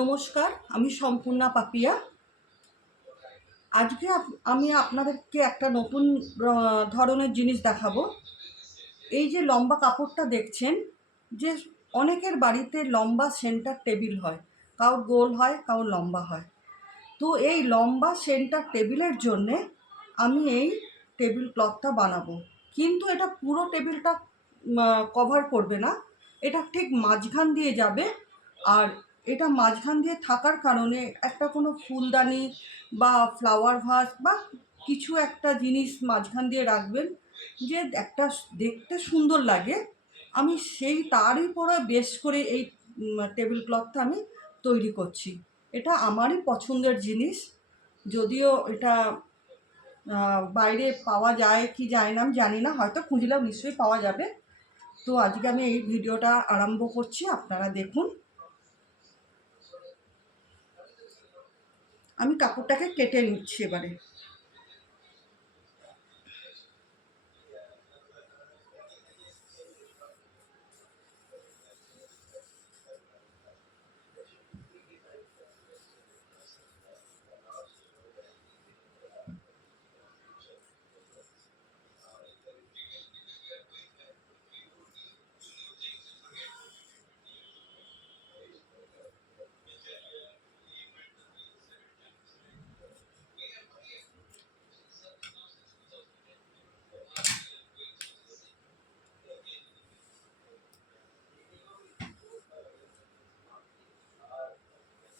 নমস্কার, আমি সম্পূর্ণা পাপিয়া। আজকে আমি আপনাদেরকে একটা নতুন ধরনের জিনিস দেখাবো। এই যে লম্বা কাপড়টা দেখছেন, যে অনেকের বাড়িতে লম্বা সেন্টার টেবিল হয়, কারোর গোল হয়, কারোর লম্বা হয়। তো এই লম্বা সেন্টার টেবিলের জন্যে আমি এই টেবিল ক্লথটা বানাবো, কিন্তু এটা পুরো টেবিলটা কভার করবে না, এটা ঠিক মাঝখান দিয়ে যাবে। আর এটা মাঝখান দিয়ে থাকার কারণে একটা কোনো ফুলদানি বা ফ্লাওয়ার ভাস বা কিছু একটা জিনিস মাঝখান দিয়ে রাখবেন, যে একটা দেখতে সুন্দর লাগে। আমি সেই তারই পরে বেশ করে এই টেবিল ক্লথটা আমি তৈরি করছি। এটা আমারই পছন্দের জিনিস, যদিও এটা বাইরে পাওয়া যায় কি যায় না আমি জানি না, হয়তো খুঁজলেও নিশ্চয়ই পাওয়া যাবে। তো আজকে আমি এই ভিডিওটা আরম্ভ করছি, আপনারা দেখুন। আমি কাপড়টাকে কেটে নিচ্ছি এবারে।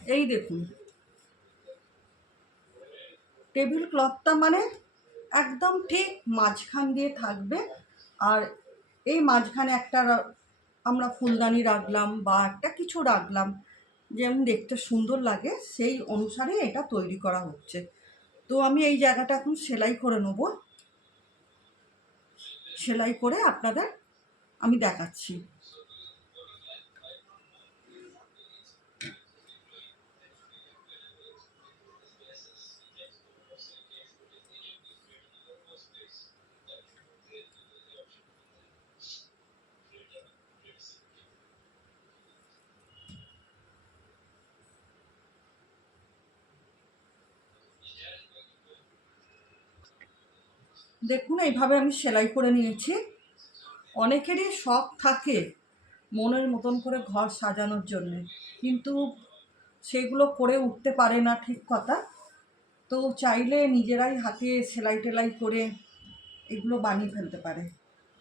এই দেখুন, টেবিল ক্লথটা মানে একদম ঠিক মাঝখান দিয়ে থাকবে। আর এই মাঝখানে একটা আমরা ফুলদানি রাখলাম বা একটা কিছু রাখলাম, যেমন দেখতে সুন্দর লাগে সেই অনুসারে এটা তৈরি করা হচ্ছে। তো আমি এই জায়গাটা এখন সেলাই করে নেব, সেলাই করে আপনাদের আমি দেখাচ্ছি। দেখুন, এইভাবে আমি সেলাই করে নিয়েছি। অনেকেরই শখ থাকে মনের মতন করে ঘর সাজানোর জন্যে, কিন্তু সেগুলো করে উঠতে পারে না, ঠিক কথা। তো চাইলে নিজেরাই হাতে সেলাই টেলাই করে এগুলো বানিয়ে ফেলতে পারে,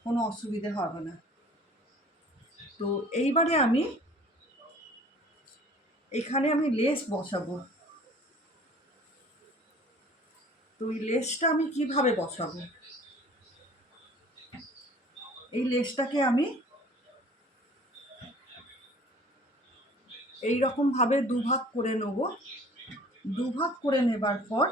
কোনো অসুবিধে হবে না। তো এইবারে আমি এখানে লেস বসাবো। তো এই লেসটা আমি কিভাবে বসাবো, এই লেসটাকে আমি এই রকমভাবে দুভাগ করে নেব। দুভাগ করে নেবার পর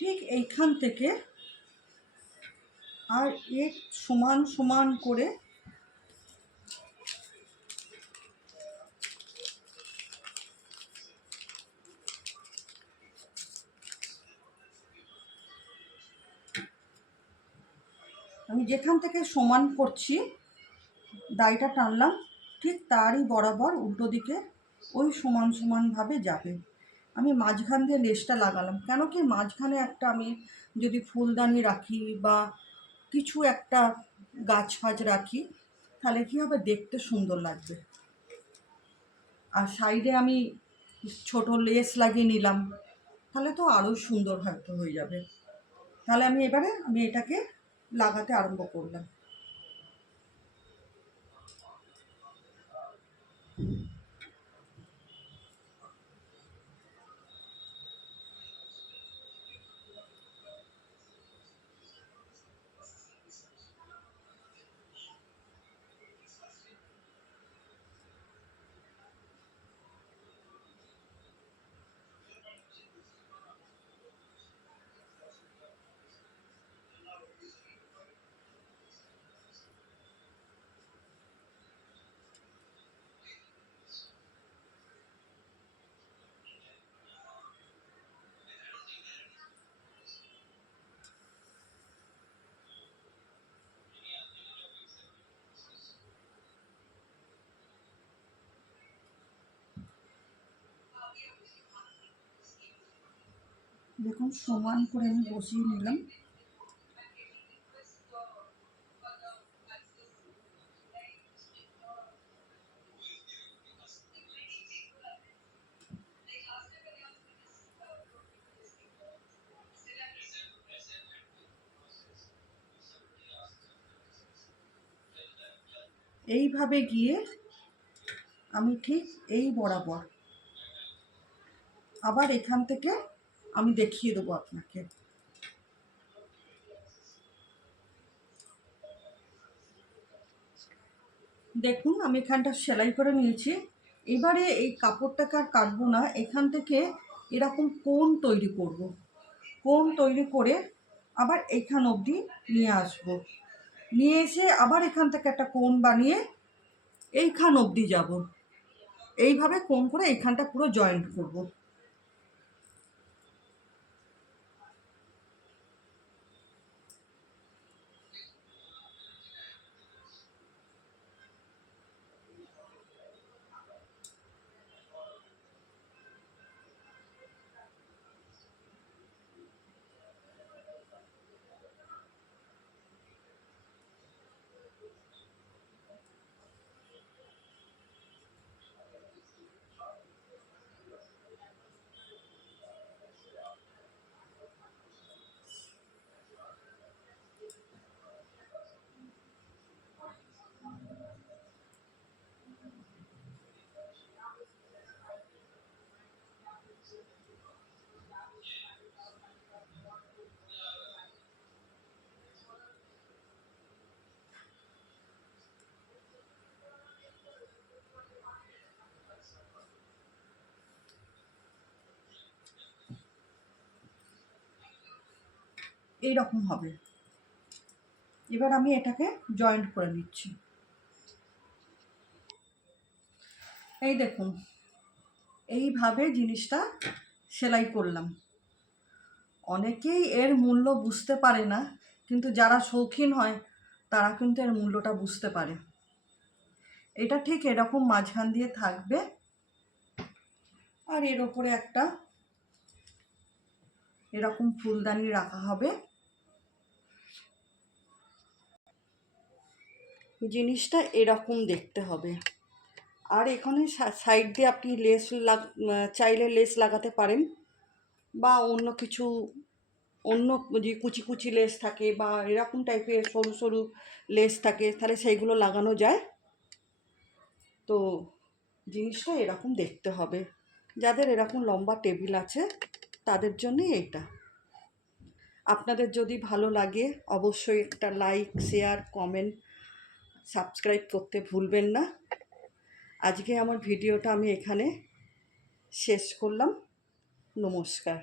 ঠিক এইখান থেকে আর এক সমান সমান করে আমি যেখান থেকে সমান করছি দাড়িটা টানলাম, ঠিক তারই বরাবর উল্টো দিকে ওই সমান সমানভাবে যাবে। আমি মাঝখান দিয়ে লেসটা লাগালাম, কেন কি মাঝখানে একটা আমি যদি ফুলদানি রাখি বা কিছু একটা গাছ ফাছ রাখি, তাহলে কী হবে, দেখতে সুন্দর লাগবে। আর সাইডে আমি ছোট লেস লাগিয়ে নিলাম, তাহলে তো আরও সুন্দর হয়তো হয়ে যাবে। তাহলে আমি এটাকে লাগাতে আরম্ভ করলাম। দেখুন সমান করে আমি বসিয়ে নিলাম। এইভাবে গিয়ে আমি ঠিক এই বরাবর আবার এখান থেকে আমি দেখিয়ে দেবো আপনাকে। দেখুন আমি এখানটা সেলাই করে নিয়েছি। এবারে এই কাপড়টাকে আর কাটবো না, এখান থেকে এরকম কোণ তৈরি করব। কোণ তৈরি করে আবার এইখান অবধি নিয়ে আসব, নিয়ে এসে আবার এখান থেকে একটা কোণ বানিয়ে এইখান অবধি যাব। এইভাবে কোণ করে এইখানটা পুরো জয়েন্ট করব। এইরকম হবে। এবার আমি এটাকে জয়েন্ট করে নিচ্ছি। এই দেখুন এইভাবে জিনিসটা সেলাই করলাম। অনেকেই এর মূল্য বুঝতে পারে না, কিন্তু যারা শৌখিন হয় তারা কিন্তু এর মূল্যটা বুঝতে পারে। এটা ঠিক এরকম মাঝখান দিয়ে থাকবে, আর এর ওপরে একটা এরকম ফুলদানি রাখা হবে। জিনিসটা এরকম দেখতে হবে। আর এখানে সাইড দিয়ে আপনি চাইলে লেস লাগাতে পারেন, বা অন্য কিছু, অন্য যে কুচি কুচি লেস থাকে বা এরকম টাইপের সরু সরু লেস থাকে, তাহলে সেইগুলো লাগানো যায়। তো জিনিসটা এরকম দেখতে হবে। যাদের এরকম লম্বা টেবিল আছে তাদের জন্যই এইটা। আপনাদের যদি ভালো লাগে অবশ্যই একটা লাইক, শেয়ার, কমেন্ট, সাবস্ক্রাইব করতে ভুলবেন না। আজকে আমার ভিডিওটা আমি এখানে শেষ করলাম। নমস্কার।